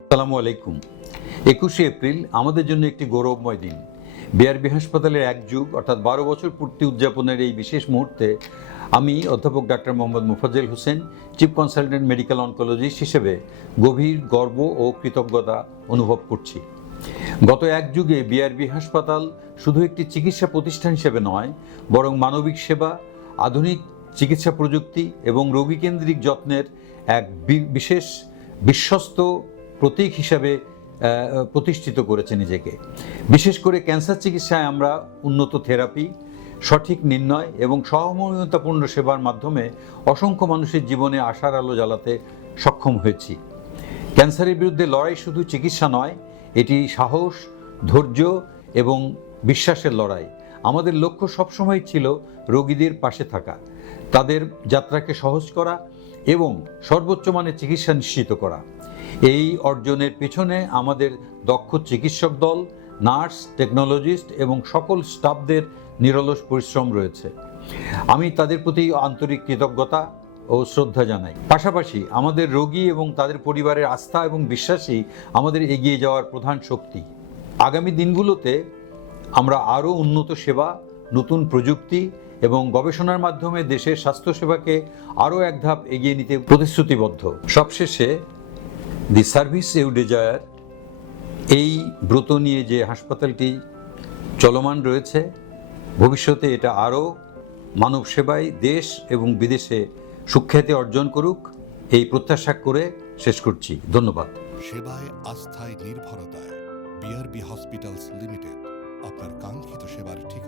আসসালামু আলাইকুম। 21শে এপ্রিল আমাদের জন্য একটি গৌরবময় দিন। বিআরবি হাসপাতালের এক যুগ অর্থাৎ 12 বছর পূর্তি উদযাপনের এই বিশেষ মুহূর্তে আমি অধ্যাপক doctor Mohammad Mofazzal Hossain, chief consultant medical oncologist হিসেবে গভীর গর্ব ও কৃতজ্ঞতা অনুভব করছি। গত এক যুগে বিআরবি হাসপাতাল শুধু একটি চিকিৎসা প্রতিষ্ঠান হিসেবে নয়, বরং মানবিক সেবা, আধুনিক চিকিৎসা প্রযুক্তি এবং রোগীকেন্দ্রিক যত্নের এক বিশেষ বিশ্বস্ত প্রতীক হিসাবে প্রতিষ্ঠিত করেছে নিজেকে। বিশেষ করে ক্যান্সার চিকিৎসায় আমরা উন্নত থেরাপি, সঠিক নির্ণয় এবং সহমর্মিতাপূর্ণ সেবার মাধ্যমে অসংখ্য মানুষের জীবনে আশার আলো জ্বালাতে সক্ষম হয়েছি। ক্যান্সারের বিরুদ্ধে লড়াই শুধু চিকিৎসা নয়, এটি সাহস, ধৈর্য এবং বিশ্বাসের লড়াই। আমাদের লক্ষ্য সবসময় ছিল রোগীদের পাশে থাকা, তাদের যাত্রাকে সহজ করা এবং সর্বোচ্চ মানের চিকিৎসা নিশ্চিত করা। এই অর্জনের পেছনে আমাদের দক্ষ চিকিৎসক দল, নার্স, টেকনোলজিস্ট এবং সকল স্টাফদের নিরলস পরিশ্রম রয়েছে। আমি তাদের প্রতি আন্তরিক কৃতজ্ঞতা ও শ্রদ্ধা জানাই। পাশাপাশি আমাদের রোগী এবং তাদের পরিবারের আস্থা এবং বিশ্বাসই আমাদের এগিয়ে যাওয়ার প্রধান শক্তি। আগামী দিনগুলোতে আমরা আরও উন্নত সেবা, নতুন প্রযুক্তি এবং গবেষণার মাধ্যমে দেশের স্বাস্থ্যসেবাকে আরও এক ধাপ এগিয়ে নিতে প্রতিশ্রুতিবদ্ধ। সবশেষে দি সার্ভিস ইউ ডিজায়ার, এই ব্রত নিয়ে যে হাসপাতালটি চলমান রয়েছে, ভবিষ্যতে এটা আরও মানব সেবায় দেশ এবং বিদেশে সুখ্যাতি অর্জন করুক, এই প্রত্যাশা করে শেষ করছি। ধন্যবাদ। সেবায় আস্থায় নির্ভরতায় বিআরবি হসপিটালস লিমিটেড, আপনার কাঙ্ক্ষিত সেবার ঠিকানা।